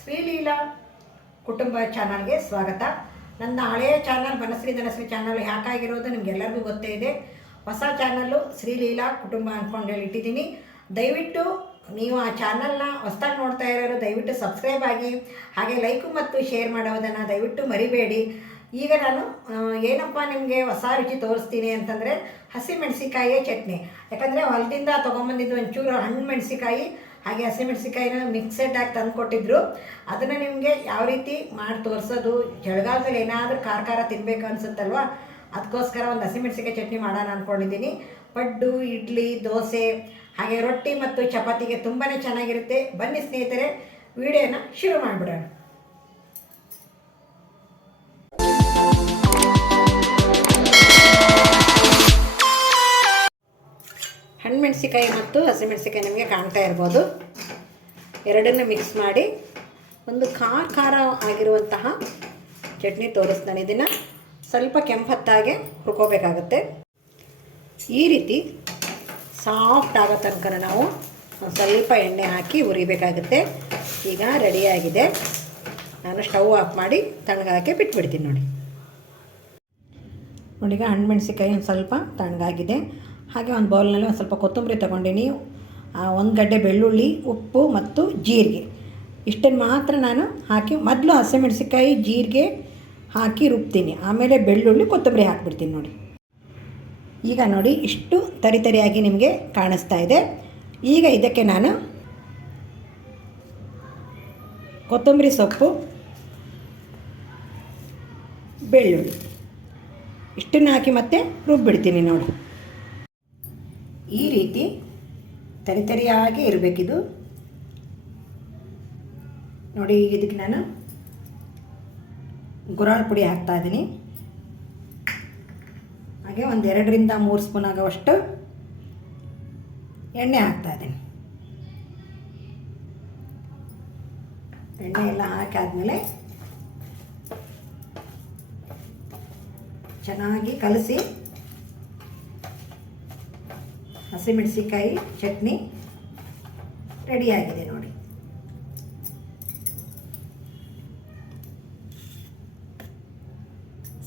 ಶ್ರೀಲೀಲಾ ಕುಟುಂಬ ಚಾನಲ್ಗೆ ಸ್ವಾಗತ. ನನ್ನ ಹಳೆಯ ಚಾನಲ್ ಬನಶ್ರೀ ಧನಶ್ರೀ ಚಾನಲ್ ಯಾಕಾಗಿರೋದು ನಿಮಗೆಲ್ಲರಿಗೂ ಗೊತ್ತೇ ಇದೆ. ಹೊಸ ಚಾನಲ್ಲು ಶ್ರೀಲೀಲಾ ಕುಟುಂಬ ಅಂದ್ಕೊಂಡು ಹೇಳಿ ಇಟ್ಟಿದ್ದೀನಿ. ದಯವಿಟ್ಟು ನೀವು ಆ ಚಾನಲ್ನ ಹೊಸ್ದಾಗಿ ನೋಡ್ತಾ ಇರೋರು ದಯವಿಟ್ಟು ಸಬ್ಸ್ಕ್ರೈಬ್ ಆಗಿ, ಹಾಗೆ ಲೈಕು ಮತ್ತು ಶೇರ್ ಮಾಡೋದನ್ನು ದಯವಿಟ್ಟು ಮರಿಬೇಡಿ. ಈಗ ನಾನು ಏನಪ್ಪ ನಿಮಗೆ ಹೊಸ ರುಚಿ ತೋರಿಸ್ತೀನಿ ಅಂತಂದರೆ ಹಸಿಮೆಣಸಿಕಾಯಿಯ ಚಟ್ನಿ. ಯಾಕಂದರೆ ಹೊಲದಿಂದ ತೊಗೊಂಬಂದಿದ್ದು ಒಂಚೂರು ಹಣ್ಣು ಮೆಣಸಿಕಾಯಿ ಹಾಗೆ ಹಸಿಮೆಣಸಿಕಾಯಿನ ಮಿಕ್ಸೆಡ್ ಆಗಿ ತಂದು ಕೊಟ್ಟಿದ್ರು. ಅದನ್ನು ನಿಮಗೆ ಯಾವ ರೀತಿ ಮಾಡಿ ತೋರಿಸೋದು? ಚಳಿಗಾಲದಲ್ಲಿ ಏನಾದರೂ ಖಾರ ಖಾರ ತಿನ್ನಬೇಕು ಅನಿಸುತ್ತಲ್ವ? ಅದಕ್ಕೋಸ್ಕರ ಒಂದು ಹಸಿಮೆಣಸಿಕಾಯಿ ಚಟ್ನಿ ಮಾಡೋಣ ಅಂದ್ಕೊಂಡಿದ್ದೀನಿ ಪಡ್ಡು, ಇಡ್ಲಿ, ದೋಸೆ, ಹಾಗೆ ರೊಟ್ಟಿ ಮತ್ತು ಚಪಾತಿಗೆ ತುಂಬಾ ಚೆನ್ನಾಗಿರುತ್ತೆ. ಬನ್ನಿ ಸ್ನೇಹಿತರೆ, ವಿಡಿಯೋನ ಶುರು ಮಾಡಿಬಿಡೋಣ. ಹಣ್ಣುಮೆಣಸಿಕಾಯಿ ಮತ್ತು ಹಸಿಮೆಣಸಿಕಾಯಿ ನಿಮಗೆ ಕಾಣ್ತಾ ಇರ್ಬೋದು. ಎರಡನ್ನು ಮಿಕ್ಸ್ ಮಾಡಿ ಒಂದು ಖಾರ ಖಾರ ಆಗಿರುವಂತಹ ಚಟ್ನಿ ತೋರಿಸ್ತಾನೆ ಇದನ್ನು. ಸ್ವಲ್ಪ ಕೆಂಪತ್ತಾಗೆ ಹುರ್ಕೋಬೇಕಾಗುತ್ತೆ. ಈ ರೀತಿ ಸಾಫ್ಟ್ ಆಗೋ ತನಕ ನಾವು ಸ್ವಲ್ಪ ಎಣ್ಣೆ ಹಾಕಿ ಹುರಿಬೇಕಾಗುತ್ತೆ. ಈಗ ರೆಡಿಯಾಗಿದೆ ನಾನು ಸ್ಟವ್ ಆಫ್ ಮಾಡಿ ತಣ್ಣಗಾಕೆ ಬಿಟ್ಬಿಡ್ತೀನಿ ನೋಡಿ. ಈಗ ಹಣ್ಣುಮೆಣಸಿಕಾಯಿ ಒಂದು ಸ್ವಲ್ಪ ತಣ್ಣಗಾಗಿದೆ. ಹಾಗೆ ಒಂದು ಬೌಲ್ನಲ್ಲಿ ಒಂದು ಸ್ವಲ್ಪ ಕೊತ್ತಂಬರಿ ತೊಗೊಂಡಿನಿ ಒಂದು ಗಡ್ಡೆ ಬೆಳ್ಳುಳ್ಳಿ, ಉಪ್ಪು ಮತ್ತು ಜೀರಿಗೆ. ಇಷ್ಟನ್ನು ಮಾತ್ರ ನಾನು ಹಾಕಿ, ಮೊದಲು ಹಸಿಮೆಣಸಿಕಾಯಿ ಜೀರಿಗೆ ಹಾಕಿ ರುಬ್ತೀನಿ. ಆಮೇಲೆ ಬೆಳ್ಳುಳ್ಳಿ, ಕೊತ್ತಂಬರಿ ಹಾಕ್ಬಿಡ್ತೀನಿ ನೋಡಿ. ಈಗ ನೋಡಿ, ಇಷ್ಟು ತರಿ ತರಿಯಾಗಿ ನಿಮಗೆ ಕಾಣಿಸ್ತಾ ಇದೆ. ಈಗ ಇದಕ್ಕೆ ನಾನು ಕೊತ್ತಂಬರಿ ಸೊಪ್ಪು, ಬೆಳ್ಳುಳ್ಳಿ. ಇಷ್ಟನ್ನು ಹಾಕಿ ಮತ್ತೆ ರುಬ್ಬಿಡ್ತೀನಿ ನೋಡಿ. ಈ ರೀತಿ ತರಿತರಿಯಾಗಿ ಇರಬೇಕಿದು. ನೋಡಿ, ಇದಕ್ಕೆ ನಾನು ಗುರಾಳ್ ಪುಡಿ ಹಾಕ್ತಾ ಇದ್ದೀನಿ. ಹಾಗೆ ಒಂದು ಎರಡರಿಂದ ಮೂರು ಸ್ಪೂನ್ ಆಗುವಷ್ಟು ಎಣ್ಣೆ ಹಾಕ್ತಾ ಇದ್ದೀನಿ. ಎಣ್ಣೆ ಎಲ್ಲ ಹಾಕಾದ್ಮೇಲೆ ಚೆನ್ನಾಗಿ ಕಲಸಿ ಹಸಿಮೆಣಸಿಕಾಯಿ ಚಟ್ನಿ ರೆಡಿಯಾಗಿದೆ ನೋಡಿ.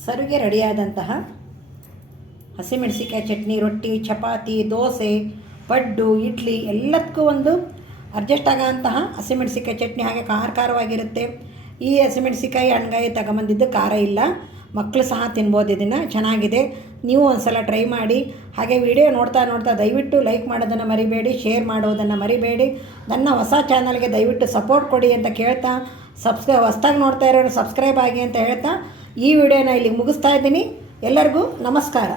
ಸರುಗೆ ರೆಡಿಯಾದಂತಹ ಹಸಿಮೆಣಸಿಕಾಯಿ ಚಟ್ನಿ, ರೊಟ್ಟಿ, ಚಪಾತಿ, ದೋಸೆ, ಪಡ್ಡು, ಇಡ್ಲಿ ಎಲ್ಲದಕ್ಕೂ ಒಂದು ಅಡ್ಜಸ್ಟ್ ಆಗೋಂತಹ ಹಸಿಮೆಣಸಿಕಾಯಿ ಚಟ್ನಿ ಹಾಗೆ ಖಾರ ಖಾರವಾಗಿರುತ್ತೆ ಈ ಹಸಿಮೆಣಸಿಕಾಯಿ ಹಣ್ಗಾಯಿ ತಗೊಂಬಂದಿದ್ದು ಖಾರ ಇಲ್ಲ. ಮಕ್ಕಳು ಸಹ ತಿನ್ಬೋದು ಇದನ್ನು ಚೆನ್ನಾಗಿದೆ. ನೀವು ಒಂದು ಸಲ ಟ್ರೈ ಮಾಡಿ. ಹಾಗೆ ವಿಡಿಯೋ ನೋಡ್ತಾ ನೋಡ್ತಾ ದಯವಿಟ್ಟು ಲೈಕ್ ಮಾಡೋದನ್ನು ಮರಿಬೇಡಿ ಶೇರ್ ಮಾಡೋದನ್ನು ಮರಿಬೇಡಿ. ನನ್ನ ಹೊಸ ಚಾನಲ್ಗೆ ದಯವಿಟ್ಟು ಸಪೋರ್ಟ್ ಕೊಡಿ ಅಂತ ಕೇಳ್ತಾ ಸಬ್ಸ್ಕ್ರೈ ಹೊಸ್ದಾಗಿ ನೋಡ್ತಾ ಇರೋರು ಸಬ್ಸ್ಕ್ರೈಬ್ ಆಗಿ ಅಂತ ಹೇಳ್ತಾ, ಈ ವಿಡಿಯೋನ ಇಲ್ಲಿಗೆ ಮುಗಿಸ್ತಾ ಇದ್ದೀನಿ. ಎಲ್ಲರಿಗೂ ನಮಸ್ಕಾರ.